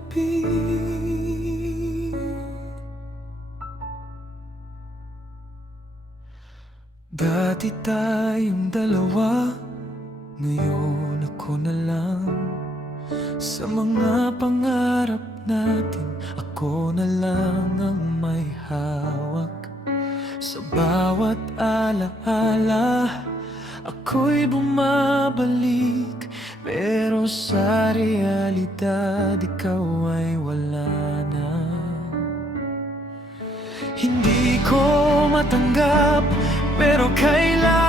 tanggapin. Dati tayong dalawa, ngayon ako na lang. Sa mga pangarap natin, ako na lang ang may hawak. Sa bawat alaala, ako'y bumabalik. Pero sa realidad, ikaw ay wala na. Hindi ko matanggap, pero kailangan.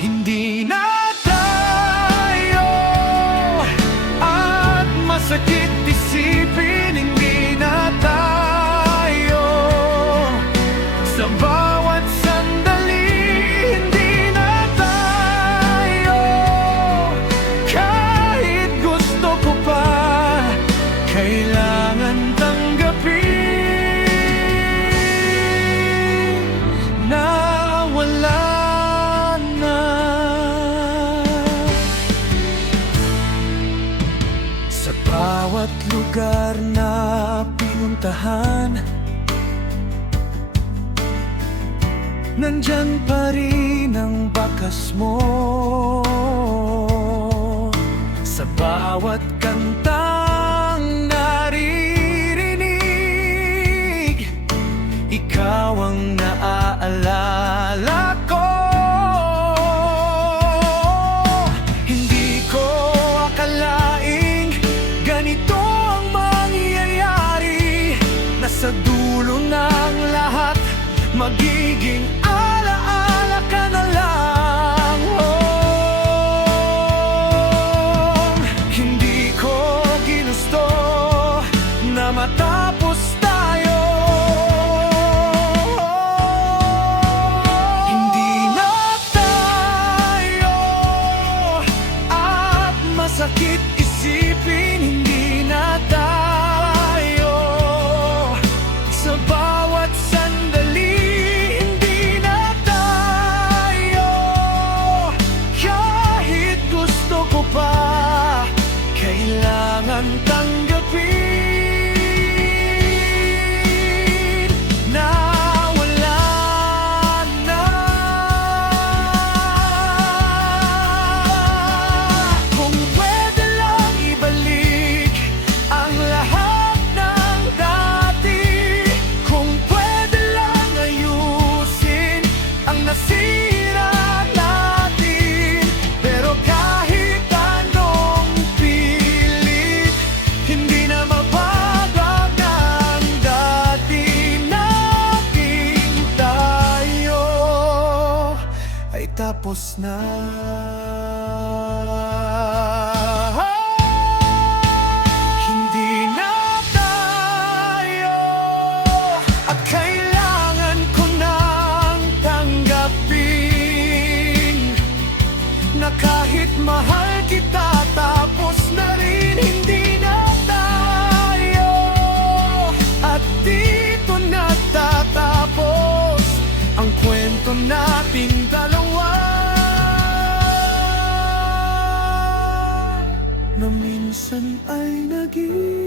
Hindi na tayo, at masakit isipin, hindi na tayo. Sa bawat sandali, hindi na tayo. Kahit gusto ko pa, kailangan tanggapin na wala na. Sa bawat lugar na pinuntahan, nandyan pa rin ang bakas mo. Sa bawat kantang naririnig, ikaw ang naaalala ko. Hindi ko akalaing ganito ang mangyayari, na sa dulo ng lahat magiging alaala ka na lang. Hindi ko ginusto na matapos tayo. Hindi na tayo, at masakit isipin, hindi na tayo. Sa bawat sandali, hindi na tayo. Kahit gusto ko pa, kailangan tanggapin na wala na. Kung pwede lang ibalik ang lahat ng dati, kung pwede lang ayusin ang nasira natin. Pero kahit anong pilit, hindi na mababag ang dati nating tayo ay tapos na. Hindi na tayo, at kailangan ko nang tanggapin na kahit mahal kita, tapos na rin, hindi na tayo. At dito natatapos ang kwento nating dalawa, na minsan ay naging